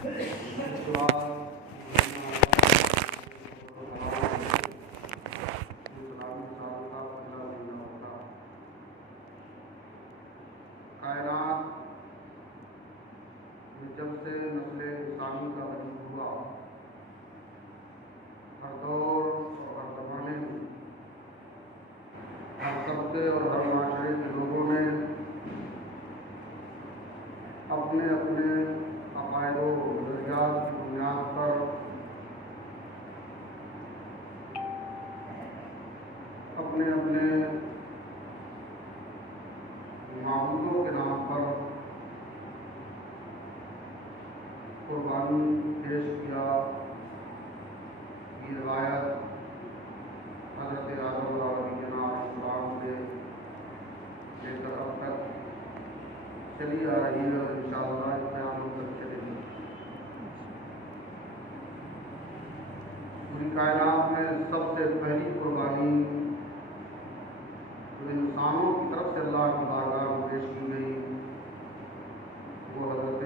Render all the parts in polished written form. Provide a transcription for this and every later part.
کائنات جب سے نسل انسانی کا وجود ہوا، ہر دور اور ہر زمانے میں ہر طبقے اور ہر معاشرے کے لوگوں نے اپنے اپنے عقائد و نظریات کی بنیاد پر اپنے اپنے معبودوں کے نام پر قربانی پیش کیا۔ یہ روایت حضرت آدم علیہ السلام سے لے کر اب تک چلی آ رہی ہے اور انشاءاللہ قیامت تک چلے گی۔ پوری کائنات میں سب سے پہلی قربانی جو انسانوں کی طرف سے اللہ کی بارگاہ میں پیش کی گئی وہ حضرت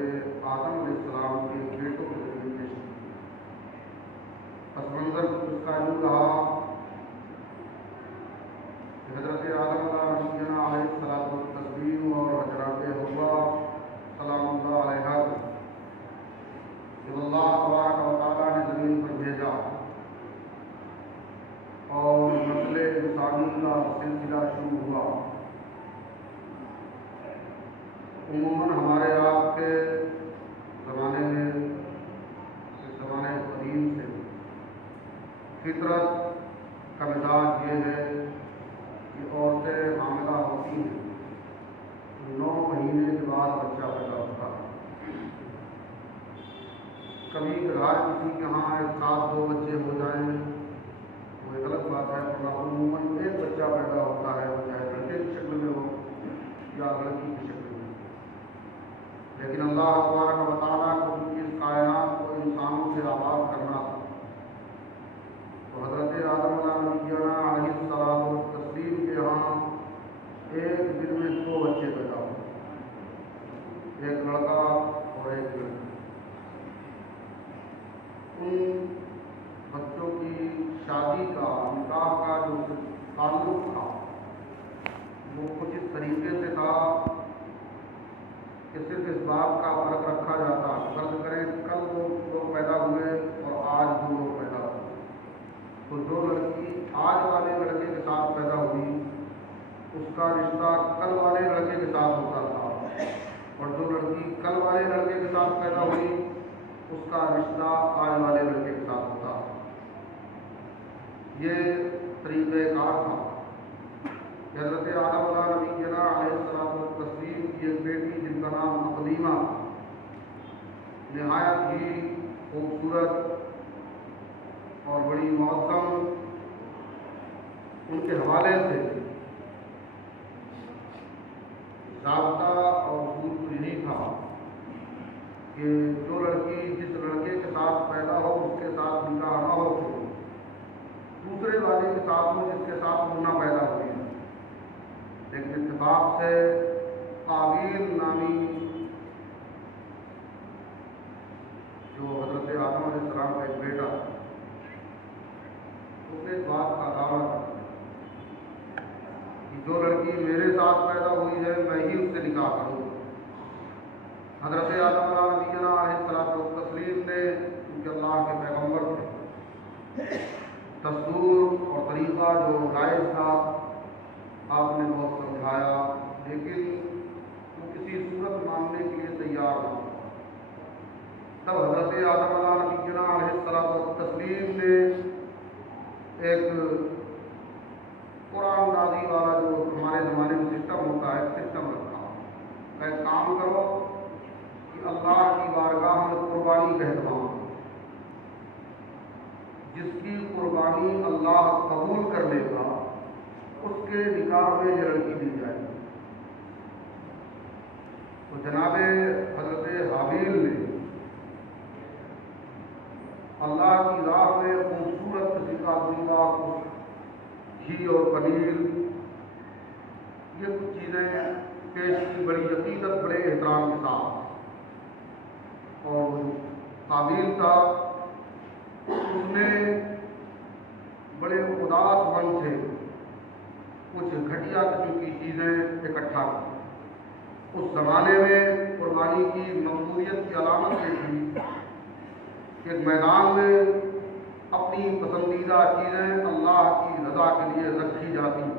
آدم علیہ السلام کے بیٹوں کے ذریعے پیش کی گئی۔ پس منظر اس کا یوں رہا کہ حضرت آدم علیہ السلام اور حضرت حوا سلام اللہ علیہ جب اللہ تبارک و تعالیٰ نے زمین پر بھیجا اور نسل انسانی کا سلسلہ شروع ہوا، عموماً ہمارے آپ کے زمانے میں زمانے قدیم سے فطرت کا مزاج یہ ہے کہ عورتیں حاملہ ہوتی ہیں 9 مہینے کے بعد بچہ پیدا ہوتا ہے۔ کبھی کبھار کسی کے یہاں ایک ساتھ 2 بچے ہو جائیں وہ ایک غلط بات ہے، ورنہ عموماً ایک بچہ پیدا ہوتا ہے، وہ چاہے لڑکے کی شکل میں ہو یا لڑکی کی شکل میں۔ لیکن اللہ تبارک و تعالیٰ کو اس کائنات کو انسانوں سے آباد کرنا تھا، تو حضرت آدم علیہ السلام کے یہاں ایک دن میں 2 بچے پیدا ہوئے، ایک لڑکا اور ایک لڑکی۔ ان بچوں کی شادی کا نکاح کا جو تعلق تھا وہ کچھ اس طریقے سے تھا کہ صرف اس بات کا فرق رکھا جاتا، فرض کریں کل 2 لوگ پیدا ہوئے اور آج 2 لوگ پیدا ہوئے، تو جو لڑکی آج والے لڑکے کے ساتھ پیدا ہوئی اس کا رشتہ کل والے لڑکے کے ساتھ ہوتا تھا، اور جو لڑکی کل والے لڑکے کے ساتھ پیدا ہوئی اس کا رشتہ آج والے لڑکے کے ساتھ ہوتا۔ یہ طریقہ کار تھا۔ حضرت آدم علیہ السلام کی ایک بیٹی جن کا نام مقدیمہ، نہایت ہی خوبصورت اور بڑی معظم، ان کے حوالے سے ضابطہ اور اصول تو یہی تھا کہ جو لڑکی جس لڑکے کے ساتھ پیدا ہو اس کے ساتھ نکاح نہ ہو، دوسرے والے کے ساتھ ہو جس کے ساتھ وہ نہ پیدا ہوئی۔ لیکن اتفاق سے قابیل نامی جو حضرت آدم علیہ السلام کا ایک بیٹا، اس نے اس بات کا دعویٰ کیا کہ جو لڑکی میرے ساتھ پیدا ہوئی ہے میں ہی اس سے نکاح کروں۔ حضرت آدم علیہ السلام نے کیونکہ اللہ کے پیغمبر تھے، دستور اور طریقہ جو جائز تھا آپ نے بہت سمجھایا، لیکن وہ کسی صورت ماننے کے لیے تیار نہ ہوا۔ تب حضرت آدم علیہ السلام نے ایک قرآن نازی والا جو ہمارے زمانے میں سسٹم ہوتا ہے، سسٹم رکھا کہ ایک کام کرو کہ اللہ کی بارگاہ میں قربانی کہلواؤ، جس کی قربانی اللہ قبول کر لے گا اس کے نکاح میں یہ لڑکی دی جائے گی۔ تو جناب حضرت حابیل نے اللہ کی راہ میں خوبصورت کسی کا دنگا گھی اور پنیر یہ کچھ چیزیں پیش کی، بڑی عقیدت بڑے احترام کے ساتھ، اور قابیل تھا، اس نے بڑے اداس من سے کچھ گھٹیا قسم کی چیزیں اکٹھا کی۔ اس زمانے میں قربانی کی مقبولیت کی علامت یہ تھی کہ ایک میدان میں اپنی پسندیدہ چیزیں اللہ کی رضا کے لیے رکھی جاتی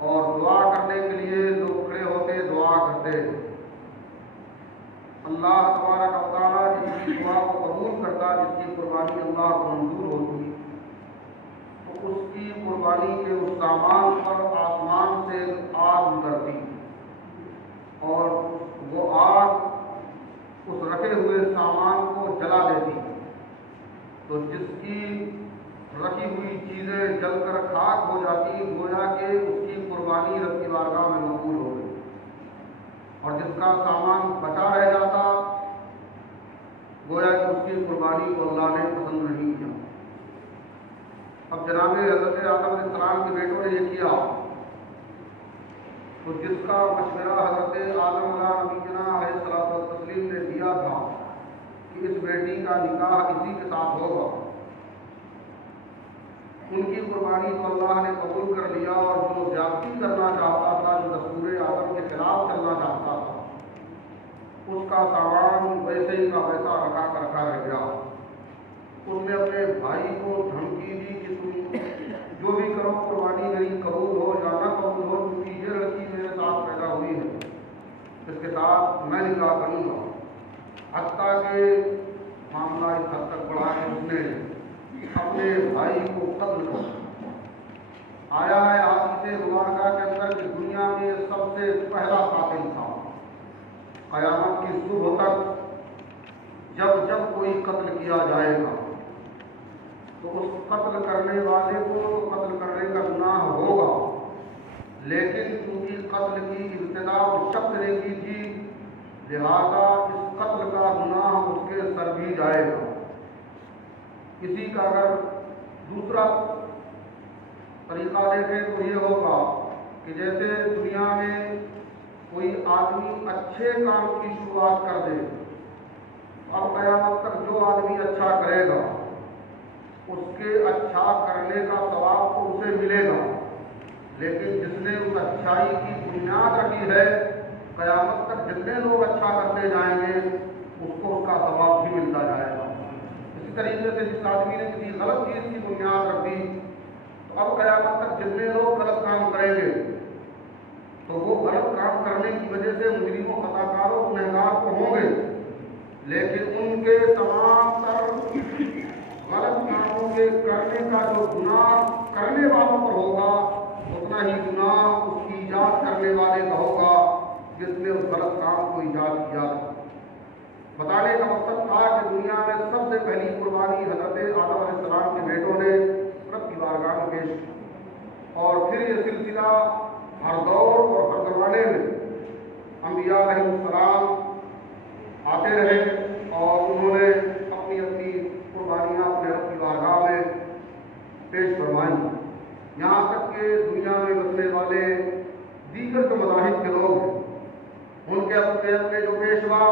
اور دعا کرنے کے لیے لوگ کھڑے ہوتے دعا کرتے۔ اللہ تبارک و تعالیٰ جس کی دعا کو قبول کرتا، جس کی قربانی اللہ کو منظور ہوتی، تو اس کی قربانی کے اس سامان پر آسمان سے آگ اترتی اور وہ آگ اس رکھے ہوئے سامان کو جلا دیتی، تو جس کی رکھی ہوئی چیزیں جل کر خاک ہو جاتی، گویا کہ اس کی قربانی رب کی بارگاہ میں مقبول ہو گئی، اور جس کا سامان بچا رہ جاتا گویا کہ اس کی قربانی کو اللہ نے پسند نہیں کیا۔ اب جناب حضرت آدم علیہ السلام کے بیٹوں نے یہ کیا، تو جس کا مشورہ حضرت آدم علیہ السلام نے دیا تھا کہ اس بیٹی کا نکاح اسی کے ساتھ ہوگا، ان کی قربانی کو اللہ نے قبول کر لیا، اور جو زیادتی کرنا چاہتا تھا، جو دستور آدم کے خلاف چلنا چاہتا تھا، اس کا سامان ویسے ہی کا ویسا رکھا رہ گیا۔ اس نے اپنے بھائی کو دھمکی دی کہ تم جو بھی کرو قربانی میری قبول ہو یا نہ قبول ہو، کیونکہ یہ لڑکی میرے ساتھ پیدا ہوئی ہے، اس کے ساتھ میں نکاح کروں گا۔ حتیٰ کہ معاملہ اس حد تک بڑھا کہ اس نے اپنے بھائی کو قتل کر آیا ہے حادثے مبارکہ کے اندر کہ دنیا میں سب سے پہلا قاتل تھا۔ قیامت کی صبح تک جب جب کوئی قتل کیا جائے گا تو اس قتل کرنے والے کو قتل کرنے کا گناہ ہوگا، لیکن چونکہ قتل کی ابتدا اس شخص نے کی تھی، لہذا اس قتل کا گناہ اس کے سر بھی جائے گا۔ کسی کا اگر دوسرا طریقہ دیکھیں تو یہ ہوگا کہ جیسے دنیا میں کوئی آدمی اچھے کام کی شروعات کر دے، اب قیامت تک جو آدمی اچھا کرے گا اس کے اچھا کرنے کا ثواب تو اسے ملے گا، لیکن جس نے اس اچھائی کی بنیاد رکھی ہے، قیامت تک جتنے لوگ اچھا کرتے جائیں گے اس کو اس کا ثواب بھی ملتا جائے گا۔ اسی طریقے سے جس آدمی نے کسی غلط چیز کی بنیاد رکھ دی، تو اب قیامت تک جتنے لوگ غلط کام کریں گے تو وہ غلط کام کرنے کی وجہ سے مجرموں، خطا کاروں، گنہگار تو ہوں گے، لیکن ان کے تمام تر غلط کاموں کے کرنے کا جو گناہ کرنے والوں پر ہوگا، اتنا ہی گناہ اس کی ایجاد کرنے والے کا ہوگا جس نے اس غلط کام کو ایجاد کیا تھا۔ بتانے کا مقصد تھا کہ دنیا میں سب سے پہلی قربانی حضرت آدم علیہ السلام کے بیٹوں نے رب کی بارگاہ میں پیش کی، اور پھر یہ سلسلہ ہر دور اور ہر زمانے میں انبیاء علیہ السلام آتے رہے اور انہوں نے اپنی اپنی قربانیاں اپنے رب کی بارگاہ میں پیش فرمائی، یہاں تک کہ دنیا میں بسنے والے دیگر جو مذاہب کے لوگ ہیں، ان کے اپنے اپنے جو پیشوا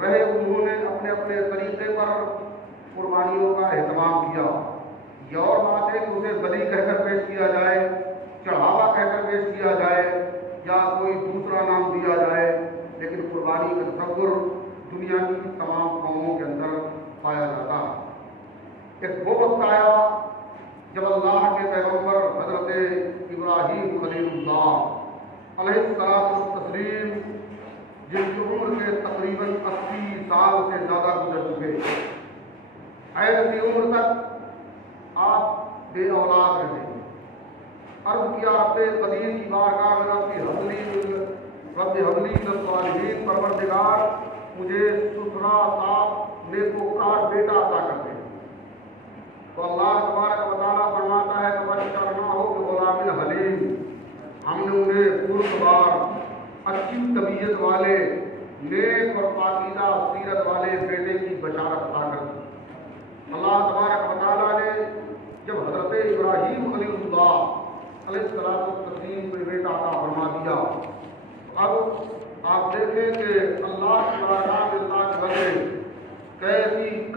رہے، انہوں نے اپنے اپنے طریقے پر قربانیوں کا اہتمام کیا۔ یہ اور بات ہے کہ اسے بلی کہہ کر پیش کیا جائے، چڑھاوا کہہ کر پیش کیا جائے، یا کوئی دوسرا نام دیا جائے، لیکن قربانی کا تصور دنیا کی تمام قوموں کے اندر پایا جاتا ہے۔ ایک وہ وقت آیا جب اللہ کے پیغمبر حضرت ابراہیم خلیل اللہ علیہ السلام جن کی عمر کے تقریباً 80 سال سے زیادہ گزر چکے، ایسی عمر تک آپ بے اولاد رہے، عرض کیا رب قدیر کی بارگاہ میں رب حبلی الصالحین، پروردگار مجھے ستھرا صاف نیکوکار بیٹا عطا کر دے، تو اللہ تبارک و تعالیٰ فرماتا ہے کہ بشرناہ بغلام حلیم، ہم نے انہیں پرتبار اچھی طبیعت والے، نیک اور پاکیزہ سیرت والے بیٹے کی بشارت عطا کر دی۔ اللہ تبارک و تعالیٰ نے جب حضرت ابراہیم خلیل اللہ علیہ السلام کو بیٹا عطا فرما دیا، اب آپ دیکھیں کہ اللہ کی بارگاہ میں اللہ کے بندے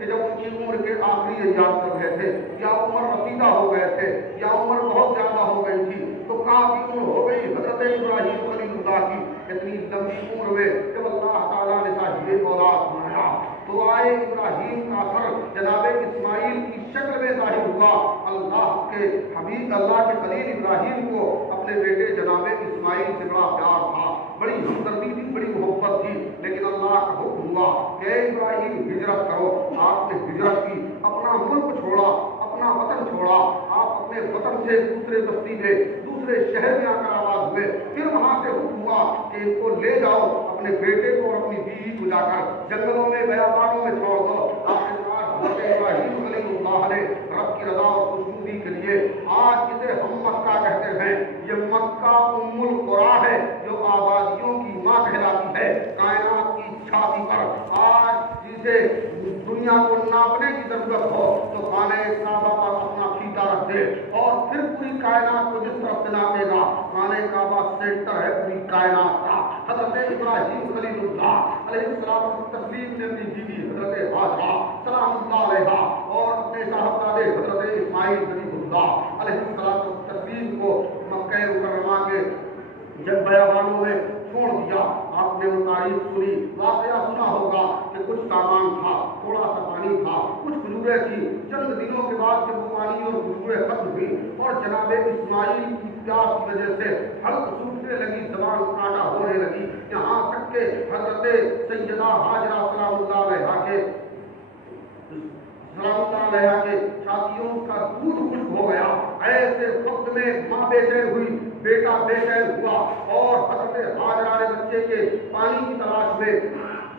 کہ جب ان کی عمر کے آخری ایام کر رہے تھے یا عمر رسیدہ ہو گئے تھے یا عمر بہت زیادہ ہو گئی تھی، تو کافی عمر ہو گئی حضرت ابراہیم خلیل اللہ کی، اتنی لمبی عمر میں جب اللہ تعالیٰ نے صاحب اولاد بنایا تو آئے ابراہیم کا سر جناب اسماعیل کی شکل میں ظاہر ہوا۔ اللہ کے حبیب، اللہ کے خلیل ابراہیم کو اپنے بیٹے جناب اسماعیل سے بڑا پیار تھا، بڑی ہمدردی تھی، بڑی محبت تھی، لیکن اللہ کا حکم ہوا کہ ابراہیم ہجرت کرو۔ آپ نے ہجرت کی، اپنا ملک چھوڑا، اپنا وطن چھوڑا، آپ اپنے وطن سے دوسرے بستی میں، دوسرے شہر میں آ کر آباد ہوئے۔ پھر وہاں سے حکم ہوا کہ ان کو لے جاؤ، اپنے بیٹے کو اور اپنی بیوی کو جا کر جنگلوں میں، بیابانوں میں چھوڑ دو۔ آپ کے پاس حضرت ابراہیم خلیل اللہ نے رب کی رضا اور خوشنودی کے لیے آج جسے ہم مکہ کہتے ہیں، یہ مکہ ام القریٰ ہے جو آبادیوں کی ماں کہلاتی ہے، کائنات کی چھاتی پر۔ آج جسے دنیا کو ناپنے کی ضرورت ہو تو خانہ کعبہ پر اپنا فیتا رکھ دے اور پھر پوری کائنات کو جس طرف سے ناپے گا۔ خانہ کعبہ سینٹر ہے پوری کائنات کا۔ حضرت ابراہیم خلیل اللہ علیہ السلام تسلیم نے اپنی بیوی حضرت ہاجرہ سلام اللہ علیہا اور اپنے صاحبزادے حضرت اسماعیل خلیل اللہ علیہ السلام تسلیم کو مکہ مکرمہ کے جب بیابانوں میں چھوڑ دیا۔ آپ نے وہ تاریخ سنی، واقعہ سنا ہوگا کہ کچھ سامان تھا، تھوڑا سا پانی تھا، کچھ کھجوریں تھی۔ چند دنوں کے بعد جب وہ پانی اور کھجوریں ختم ہوئی اور جناب اسماعیل کی پیاس کی وجہ سے حلق سوکھنے لگی، زبان کانٹا ہونے لگی، یہاں تک کہ حضرت سیدہ ہاجرہ سلام اللہ علیہا کے چھاتیوں کا دودھ خشک ہو گیا۔ ایسے وقت میں ماں بے چین ہوئی، بیٹا بے چین ہوا اور حضرت ہاجرہ نے بچے کے پانی کی تلاش میں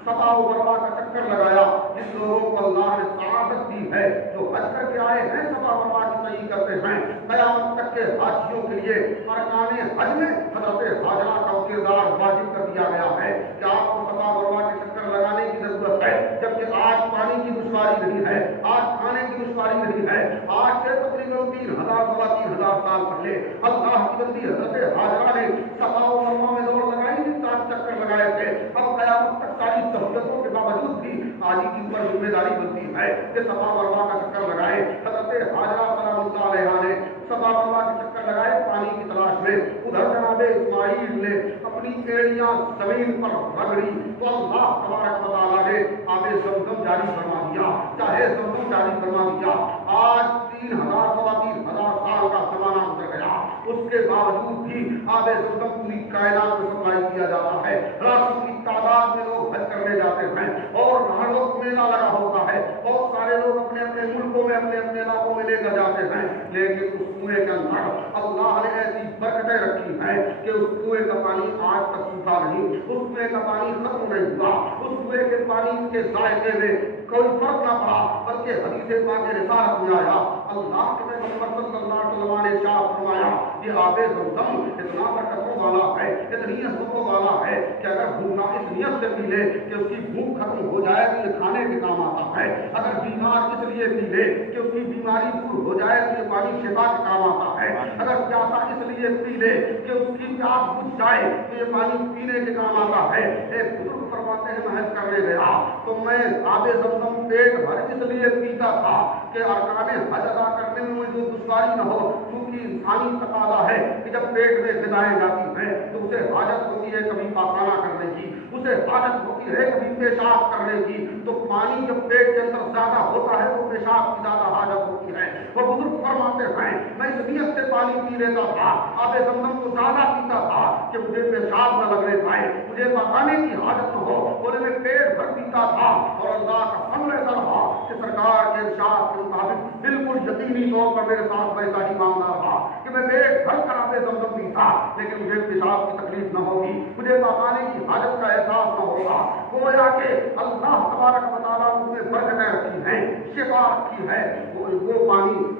صفا و مروہ کا چکر لگایا۔ جس لوگوں کو اللہ نے سعادت دی ہے، جو حج کر کے آئے ہیں، صفا و مروہ کی صحیح کرتے ہیں، قیامت تک کے حاجیوں کے لیے ارکان حج میں حضرت ہاجرہ کا کردار واجب کر دیا گیا ہے کہ آپ کو صفا و مروہ کے چکر لگانے کی ضرورت ہے، جبکہ آج پانی کی دشواری نہیں ہے، آج کھانے کی دشواری نہیں ہے۔ آج سے تقریباً 3000 سوا 3000 سال پہلے اللہ کی بندی حضرت ہاجرہ نے صفا و مروہ میں دوڑ لگائی تھی، 7 چکر لگائے تھے۔ اب قیامت تک ساری سہولتوں کے باوجود بھی آج کی اوپر ذمہ داری بنتی ہے کہ صفا و مروہ کا چکر لگائے۔ حضرت ہاجرہ سلام اللہ علیہا نے صفا و مروہ کے چکر لگائے پانی کی تلاش میں۔ ادھر جناب اسماعیل نے اپنی ایڑیاں زمین پر رگڑی تو اللہ تبارک و تعالیٰ نے آب زمزم جاری فرما دیا، چاہے زمزم جاری فرما دیا۔ آج 3000 سوا 3000 سال کا زمانہ گزر گیا، اس کے باوجود بھی آب زمزم پوری کائنات میں سپلائی کیا جاتا ہے۔ لاکھوں کی تعداد میں لوگ حج کرنے جاتے ہیں اور وہاں لوگ میلہ لگا ہوتا ہے، بہت سارے لوگ اپنے اپنے ملکوں میں، اپنے اپنے علاقوں میں لے کر جاتے ہیں، لیکن اس کنویں کے اندر اللہ نے ایسی برکتیں رکھی ہیں کہ اس کنویں کا پانی آج تک سوکھا نہیں، اس کنویں کا پانی ختم نہیں ہوا، اس کنویں کے پانی کے ذائقے میں کوئی فرق نہ پڑا، بلکہ حدیث پاک رسالت میں آیا، اللہ کے پیغمبر صلی اللہ علیہ وسلم نے ارشاد فرمایا کہ آب زمزم اتنا برکتوں والا ہے، اتنی عظمتوں والا ہے کہ اگر بھوکا اس نیت سے پی لے کہ اس کی بھوک ختم ہو جائے تو یہ کھانے کے کام آتا ہے، اگر بیمار اس لیے پی لے کہ اس کی بیماری دور ہو جائے تو یہ پانی شفا کے کام آتا ہے، اگر پیاسا اس لیے پی لے کہ اس کی پیاس بجھ جائے تو یہ پانی پینے کے کام آتا ہے۔ ایک بزرگ فرماتے ہیں میں حج کرنے گیا تو میں آب زمزم پیٹ بھر اس لیے پیتا تھا کہ ارکان حج ادا کرنے میں مجھے دشواری نہ ہو، کیونکہ انسانی تقاضا ہے کہ جب پیٹ میں غذائیں جاتی ہیں تو اسے حاجت ہوتی ہے کبھی پاخانہ کرنے کی، اسے حاجت ہوتی ہے کبھی پیشاب کرنے کی، تو پانی جب پیٹ کے اندر زیادہ ہوتا ہے تو پیشاب کی زیادہ حاجت ہوتی ہے۔ وہ بزرگ فرماتے ہیں میں اس نیت سے پانی پی لیتا تھا، آب زمزم کو زیادہ پیتا تھا کہ مجھے پیشاب نہ لگنے پائے، مجھے پکانے کی حاجت نہ ہو، اور میں پیٹ بھر پیتا تھا، اور اللہ کا فضل ایسا رہا کہ سرکار کے ارشاد کے مطابق بالکل یقینی طور پر میرے ساتھ ویسا ہی معاملہ رہا کہ میں پیٹ بھر کر آب زمزم پیتا، لیکن مجھے پیشاب کی تکلیف نہ ہوگی، مجھے پکانے کی حاجت کا احساس نہ ہوگا۔ گویا کہ اللہ تبارک و تعالیٰ نے اس میں برکتیں رکھی ہیں، شفا رکھی ہے۔ وہ پانی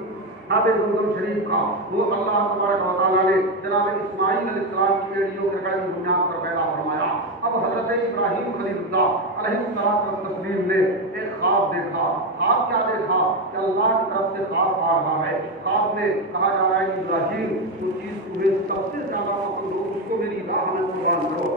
آب زمزم شریف کا وہ اللہ تبارک و تعالیٰ نے جناب اسماعیل علیہ السلام کی ایڑیوں کے رکھنے کی بنیاد پر پیدا فرمایا۔ اب حضرت ابراہیم خلیل اللہ علیہ السلام نے ایک خواب دیکھا۔ خواب کیا دیکھا کہ اللہ کی طرف سے خواب آ رہا ہے، خواب میں کہا جا رہا ہے کہ ابراہیم جو چیز تمہیں سب سے زیادہ پسند ہو اس کو میری راہ میں قربان کرو۔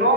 9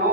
9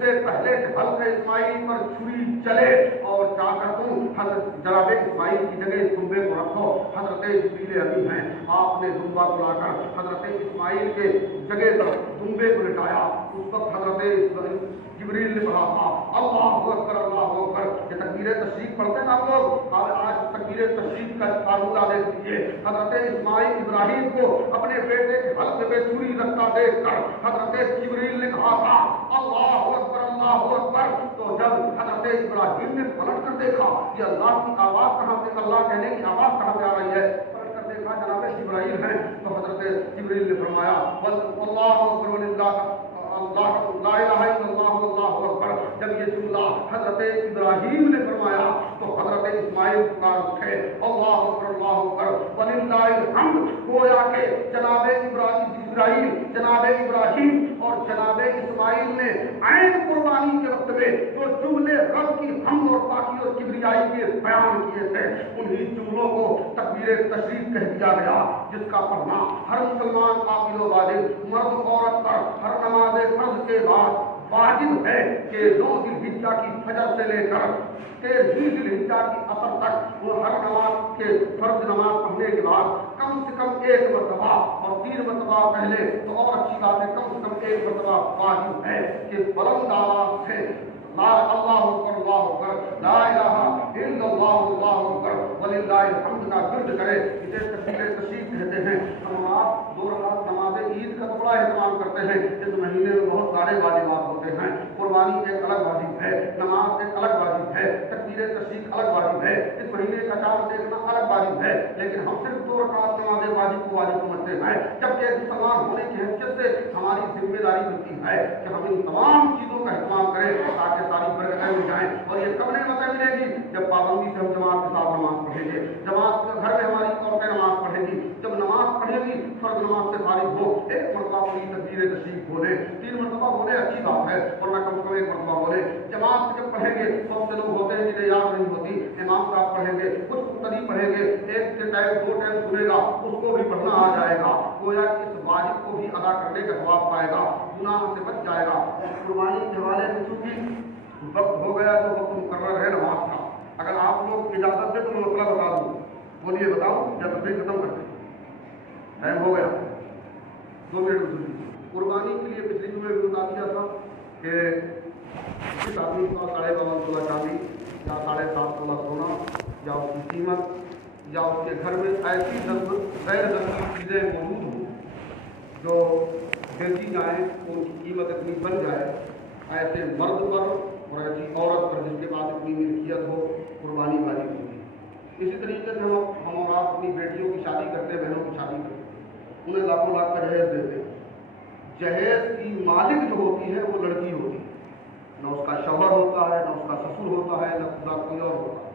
سے پہلے کہ حضرت اسماعیل پر چھری چلے اور جا کر تم حضرت جناب اسماعیل کی جگہ اس دمبے کو رکھو. حضرت جبریل امین ہیں, آپ نے دمبا کو لا کر حضرت اسماعیل کے جگہ پر دمبے کو لٹایا. اس وقت حضرت جبریل نے کہا تھا اللہ اکبر اللہ اکبر. یہ تکبیر تشریف پڑھتے ہیں آپ لوگ, آج تکبیر تشریف کا فارمولہ دیکھ لیجیے. حضرت اسماعیل ابراہیم کو اپنے بیٹے کے حلق میں چھری رکھتا دیکھ کر حضرت جبریل نے کہا تھا اللہ اکبر اللہ اکبر. تو جب حضرت ابراہیم نے پلٹ کر دیکھا کہ اللہ کی آواز کہاں سے, اللہ کہنے کی آواز کہاں سے آ رہی ہے, پلٹ کر دیکھا جناب جبرائیل ہیں. تو حضرت جبریل نے فرمایا اللہ اکبر اللہ لا الہ الا اللہ اللہ اکبر. جب یہ جملہ حضرت ابراہیم نے فرمایا تو حضرت اسماعیل پکار اٹھے اللہ اکبر وللہ الحمد. گویا کہ جناب ابراہیم جناب ابراہیم اور جناب اسماعیل نے عین قربانی کے وقت میں جو جملے رب کی حمد اور پاکی اور کبریائی کے بیان کیے تھے, انہی جملوں کو تکبیر تشریف کہہ دیا گیا, جس کا پڑھنا ہر مسلمان عاقل و بالغ مرد عورت پر ہر نماز فرض کے بعد واجب ہے کہ 9 ذی الحجہ کی فجر سے لے کر 13 ذی الحجہ کی عصر تک وہ ہر نماز کے فرض نماز پڑھنے کے بعد کم سے کم 1 مرتبہ اور 3 مرتبہ پہلے تو اور اچھی بات ہے کم سے کم 1 مرتبہ واجب ہے کہ بلند آواز سے اللہ اکبر لا الہ الا اللہ اکبر وللہ الحمد کا ورد کرے. اسے تکبیر تشریف کہتے ہیں. ہم آپ 2 رکعت نماز عید کا تو بڑا اہتمام کرتے ہیں. اس مہینے میں بہت سارے واجبات ہوتے ہیں. قربانی ایک الگ واجب ہے, نماز ایک الگ واجب ہے, تکبیر تشریف الگ واجب ہے, اس مہینے کا چاند دیکھنا الگ واجب ہے. لیکن ہم صرف 2 رکعت نماز واجب کو واجب سمجھتے ہیں, جبکہ مسلمان ہونے کی حیثیت سے ہماری ذمہ داری بنتی ہے کہ ہم ان تمام چیزوں کا اہتمام کریں تاکہ ساری برکتیں مل جائیں. اور یہ کب نعمتیں ملے گی جب پابندی سے ہم جماعت کے ساتھ نماز پڑھیں گے. جماعت گھر میں ہماری عورتیں نماز پڑھیں گی, جب نماز پڑھیں گی فرض نماز سے فارغ ہو 1 مرتبہ پوری تکبیر تشریف بولے, 3 مرتبہ بولے اچھی بات ہے, ورنہ کم سے کم 1 مرتبہ بولے. جماعت سے جب پڑھیں گے بہت سے لوگ ہوتے ہیں جنہیں یاد نہیں ہوتی, امام صاحب پڑھیں گے کچھ مقتدی پڑھیں گے, 1 ٹائم 2 ٹائم سنے گا اس کو بھی پڑھنا آ جائے گا. گویا کہ اس واجب کو بھی ادا کرنے کا ثواب پائے گا, گناہ سے بچ جائے گا. قربانی کے حوالے سے چونکہ وقت ہو گیا تو وقت مقرر ہے نماز کا, اگر آپ لوگ اجازت دیں تو میں مسئلہ بتا دوں. بولیے بتاؤ یا تصویر ختم کرتے ہیں, ٹائم ہو گیا 2 منٹ سنیے. قربانی کے لیے پچھلی جمعے بھی بتا دیا تھا کہ جس آدمی کا 52.5 تولہ چاندی یا 7.5 تولہ سونا یا اس کی قیمت یا اس کے گھر میں ایسی غیر ضروری چیزیں موجود ہوں جو بیچی جائیں, ان کی قیمت اتنی بن جائے, ایسے مرد پر اور ایسی عورت پر جس کے پاس اتنی ملکیت ہو قربانی واجب ہوگی. اسی طریقے سے ہم اور آپ اپنی بیٹیوں کی شادی کرتے ہیں, بہنوں کی شادی کرتے ہیں, انہیں لاکھوں لاکھ کا جہیز دیتے ہیں. جہیز کی مالک جو ہوتی ہے وہ لڑکی ہوتی ہے, نہ اس کا شوہر ہوتا ہے, نہ اس کا سسر ہوتا ہے, نہ کوئی اور ہوتا ہے.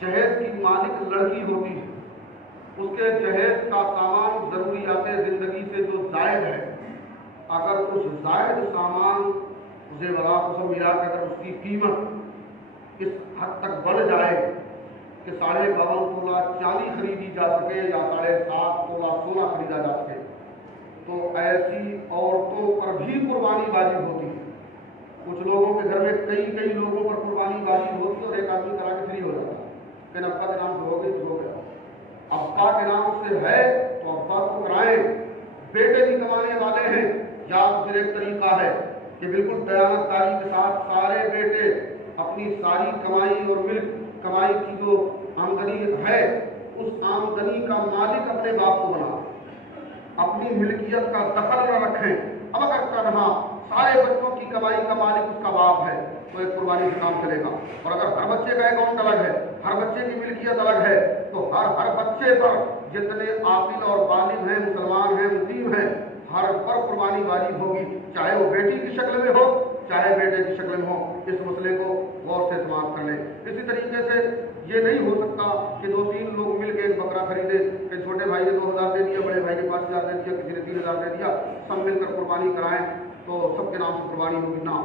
جہیز کی مالک لڑکی ہوتی ہے. اس کے جہیز کا سامان ضروریات زندگی سے جو زائد ہے, اگر اس زائد سامان زیورات کو سب ملا کر اگر اس کی قیمت اس حد تک بڑھ جائے کہ 52.5 تولہ چاندی خریدی جا سکے یا 7.5 تولہ سونا خریدا جا سکے, تو ایسی عورتوں پر بھی قربانی واجب ہوتی ہے. کچھ لوگوں کے گھر میں کئی لوگوں پر قربانی واجب ہوتی ہے اور ایک آدمی کرا کے فری ہو جاتا ہے کہ ابا کے نام سے ہو گئی تو ہو گیا. ابا کے نام سے ہے تو ابا کو کرائیں. بیٹے بھی کمانے والے ہیں, یا پھر ایک طریقہ ہے کہ بالکل دیانتداری کے ساتھ سارے بیٹے اپنی ساری کمائی اور ملک کمائی کی جو آمدنی ہے اس آمدنی کا مالک اپنے باپ کو بنا, اپنی ملکیت کا دخل نہ رکھیں. اب اگر تنہا سارے بچوں کی کمائی کا مالک اس کا باپ ہے تو ایک قربانی سے کام چلے گا. اور اگر ہر بچے کا اکاؤنٹ الگ ہے, ہر بچے کی ملکیت الگ ہے, تو ہر بچے پر جتنے عاقل اور بالغ ہیں, مسلمان ہیں, مسلم ہیں, ہر پر قربانی واجب ہوگی, چاہے وہ بیٹی کی شکل میں ہو چاہے بیٹے کی شکل میں ہو. اس مسئلے کو غور سے سماعت کر لیں. اسی طریقے سے یہ نہیں ہو سکتا کہ 2-3 لوگ مل کے ایک بکرا خریدے, کہ چھوٹے بھائی نے 2000 دے دیا, بڑے بھائی نے 5000 دے دیا, کسی نے 3000 دے دیا, سب مل کر قربانی کرائیں تو سب کے نام سے قربانی ہوگی. نہ,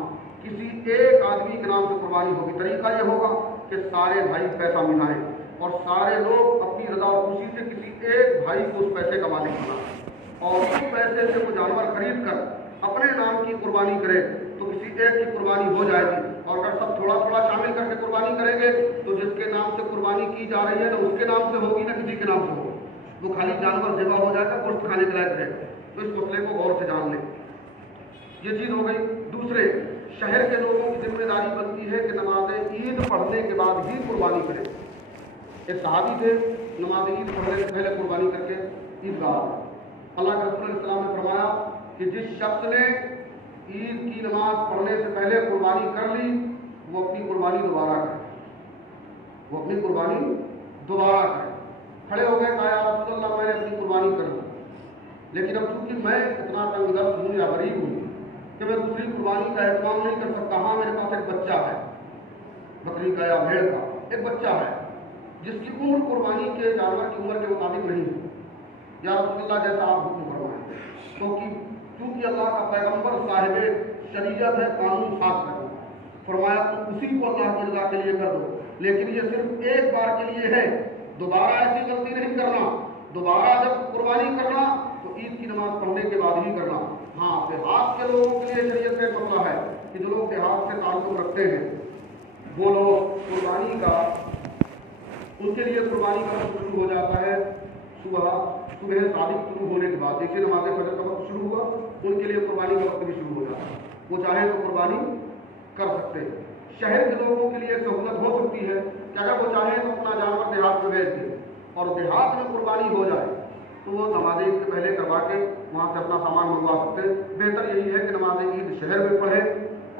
کسی ایک آدمی کے نام سے قربانی ہوگی. طریقہ یہ ہوگا کہ سارے بھائی پیسہ ملائیں اور سارے لوگ اپنی رضا اور خوشی سے کسی ایک بھائی کو اس پیسے کا مالک بنائیں اور اس پیسے سے وہ جانور خرید کر اپنے نام کی قربانی قربانی کرے تو کسی ایک کی قربانی ہو جائے گی، اور اگر سب تھوڑا تھوڑا شامل کر کے قربانی کریں گے تو جس کے نام سے قربانی کی جا رہی ہے نہ اس کے نام سے ہوگی نہ کسی کے نام سے ہوگی، وہ خالی جانور ذبح ہو جائے گا، گوشت کھانے کے لائق رہے گا۔ تو اس مسئلے کو غور سے جان لیں، یہ چیز ہو گئی۔ دوسرے، شہر کے لوگوں کی ذمہ داری بنتی ہے کہ نماز عید پڑھنے کے بعد ہی قربانی کریں۔ ایک صحابی تھے، نماز عید پڑھنے سے پہلے قربانی کر کے عیدگاہ گئے۔ اللہ کے رسول علیہ السلام نے فرمایا کہ جس شخص نے عید کی نماز پڑھنے سے پہلے قربانی کر لی وہ اپنی قربانی دوبارہ کرے، وہ اپنی قربانی دوبارہ کرے۔ کھڑے ہو گئے، کہا یا رسول اللہ میں نے اپنی قربانی کر لی، لیکن اب چونکہ میں اتنا تنگ دست ہوں یا غریب ہوں کہ میں دوسری قربانی کا اہتمام نہیں کر سکتا، ہاں میرے پاس ایک بچہ ہے، بکری کا یا بھیڑ کا ایک بچہ ہے جس کی عمر قربانی کے جانور کی عمر کے مطابق نہیں ہے، یا رسول اللہ جیسا آپ حکم فرمائیں، کیونکہ اللہ کا پیغمبر صاحب شریعت ہے، قانون ساز کرنا، فرمایا اسی کو اللہ کی رضا کے لیے کر دو، لیکن یہ صرف ایک بار کے لیے ہے، دوبارہ ایسی غلطی نہیں کرنا، دوبارہ جب قربانی کرنا تو عید کی نماز پڑھنے کے بعد ہی کرنا۔ ہاں، دیہات کے لوگوں کے لیے شریعت کا مسئلہ ہے کہ جو لوگ دیہات سے تعلق رکھتے ہیں وہ لوگ قربانی کا، ان کے لیے قربانی کا وقت شروع ہو جاتا ہے صبح صادق شروع ہونے کے بعد، جیسے نماز فجر کا وقت شروع ہوا ان کے لیے قربانی کا وقت بھی شروع ہو جاتا ہے، وہ چاہے تو قربانی کر سکتے ہیں۔ شہر کے لوگوں کے لیے سہولت ہو سکتی ہے کہ اگر وہ چاہیں تو اپنا جانور دیہات میں بھیج دیں اور دیہات میں قربانی ہو جائے تو وہ نماز عید سے پہلے کروا کے وہاں سے اپنا سامان منگوا سکتے ہیں۔ بہتر یہی ہے کہ نماز عید شہر میں پڑھے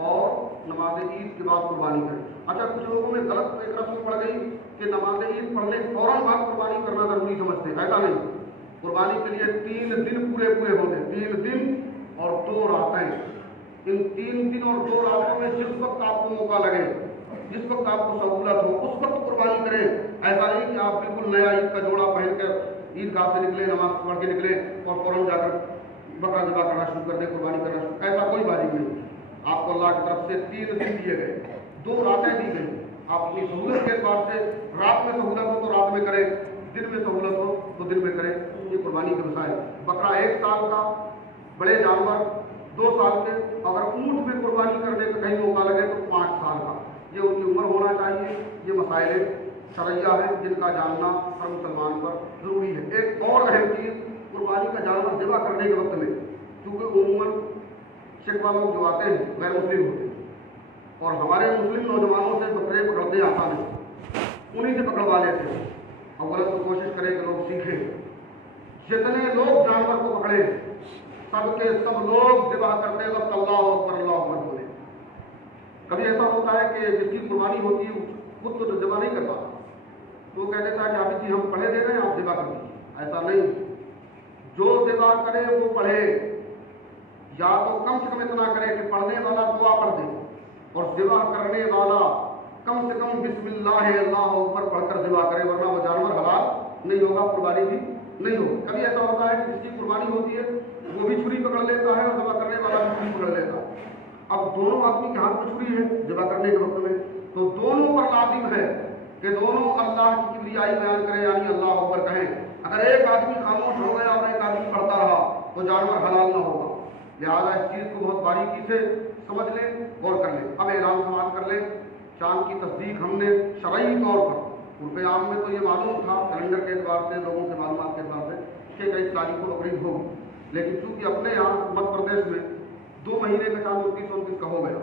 اور نماز عید کے بعد قربانی کرے۔ اچھا، کچھ لوگوں میں غلط ایک رسم پڑ گئی کہ نماز عید پڑھنے کے فوراً بعد قربانی کرنا ضروری سمجھتے ہیں، ایسا نہیں۔ قربانی کے لیے 3 دن پورے ہوتے ہیں، 3 دن اور 2 راتیں۔ ان 3 دن اور 2 راتوں میں جس وقت آپ کو موقع لگے، جس وقت آپ کو سہولت ہو اس وقت قربانی کریں۔ ایسا نہیں کہ آپ بالکل نیا عید کا جوڑا پہن کر عیدگاہ سے نکلے، نماز پڑھ کے نکلے اور فوراً جا کر بکرا ذبح کرنا شروع کر دیں، قربانی کرنا شروع، ایسا کوئی واجب نہیں۔ آپ کو اللہ کی طرف سے 3 دن دیے گئے، 2 راتیں دی گئی، آپ اپنی سہولت کے اعتبار سے رات میں سہولت ہو تو رات میں کریں، دن میں سہولت ہو تو دن میں کریں۔ یہ قربانی کے مسائل، بکرا 1 سال کا، بڑے جانور 2 سال کے، اگر اونٹ میں قربانی کرنے کا کہیں موقع لگے تو 5 سال کا، یہ ان کی عمر ہونا چاہیے۔ یہ مسائل شرعیہ ہیں جن کا جاننا ہر مسلمان پر ضروری ہے۔ ایک اور اہم چیز، قربانی کا جانور ذبح کرنے کے وقت میں، کیونکہ عموماً شکوہ لوگ جو آتے ہیں غیر مسلم ہوتے ہیں اور ہمارے مسلم نوجوانوں سے بکرے پکڑتے آسان ہیں، انہیں سے پکڑوا لیتے ہیں۔ اول تو کوشش کریں کہ لوگ سیکھیں، جتنے لوگ جانور کو پکڑے سب کے سب لوگ ذبح کرتے وقت اللہ اکبر بولے۔ کبھی ایسا ہوتا ہے کہ جس کی قربانی ہوتی ہے خود تو ذبح نہیں کرتا، تو وہ کہتے تھا کہ ابھی جی ہم پڑھے دے رہے ہیں آپ ذبح کر دیجیے، ایسا نہیں۔ جو ذبح کرے وہ پڑھے، یا تو کم سے کم اتنا کرے کہ پڑھنے والا دعا پڑھ دے اور ذبح کرنے والا کم سے کم بسم اللہ اللہ اکبر پڑھ کر ذبح کرے، ورنہ وہ جانور حلال نہیں ہوگا، قربانی بھی نہیں ہوگی۔ کبھی ایسا ہوتا ہے کہ جس کی قربانی ہوتی ہے وہ بھی چھری پکڑ لیتا ہے اور ذبح کرنے والا بھی چھری پکڑ لیتا ہے۔ اب دونوں آدمی کے ہاتھ میں چھری ہے ذبح کرنے کے وقت میں، تو دونوں پر لازم ہے کہ دونوں اللہ کی کبریائی بیان کریں، یعنی اللہ اکبر کہیں۔ اگر ایک آدمی خاموش ہو گیا اور ایک آدمی پڑھتا رہا تو جانور حلال نہ ہوگا۔ لہٰذا اس چیز کو بہت باریکی سے سمجھ لیں، غور کر لیں۔ اب اعلان سماعت کر لیں، چاند کی تصدیق ہم نے شرعی طور پر، عرف عام میں تو یہ معلوم تھا کیلنڈر کے اعتبار سے، لوگوں سے معلومات کے اعتبار سے کہ 23 تاریخ کو بقرعید ہوگی، لیکن چونکہ اپنے یہاں مدھیہ پردیش میں 2 مہینے کا چاند 29 کا ہو گیا،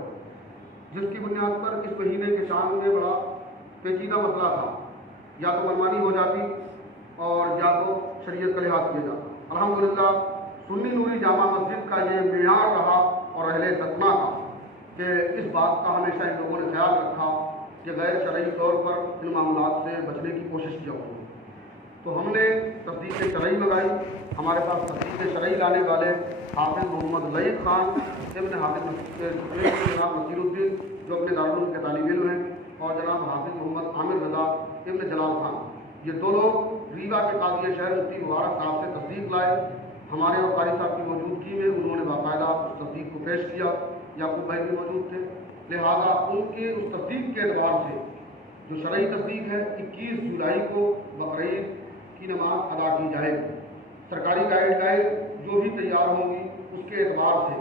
جس کی بنیاد پر اس مہینے کے چاند میں بڑا پیچیدہ مسئلہ تھا، یا تو منمانی ہو جاتی اور یا تو شریعت کا لحاظ کیا جاتا۔ الحمدللہ سنی نوری جامع مسجد کا یہ معیار رہا اور اہل ستمہ کا کہ اس بات کا ہمیشہ ان لوگوں نے خیال رکھا کہ غیر شرعی طور پر ان معاملات سے بچنے کی کوشش کیا ہوئی۔ تو ہم نے تصدیق شرعی لگائی، ہمارے پاس تصدیق شرعی لانے والے حافظ محمد لئیق خان ابن حافظ جناب نصیر الدین جو اپنے دارالعلوم کے طالب علم ہیں، اور جناب حافظ محمد عامر رضا ابن جلال خان، یہ 2 لوگ ریوا کے قاضی شہر مفتی مبارک صاحب سے تصدیق لائے۔ ہمارے اور قاری صاحب کی موجودگی میں انہوں نے باقاعدہ اس تصدیق کو پیش کیا، یعقوب بھائی بھی موجود تھے، لہذا ان کی اس تصدیق کے اعتبار سے جو شرعی تصدیق ہے 21 جولائی کو بقرعید کی نماز ادا کی جائے گی۔ سرکاری گائیڈ لائن جو بھی تیار ہوں گی اس کے اعتبار سے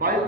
22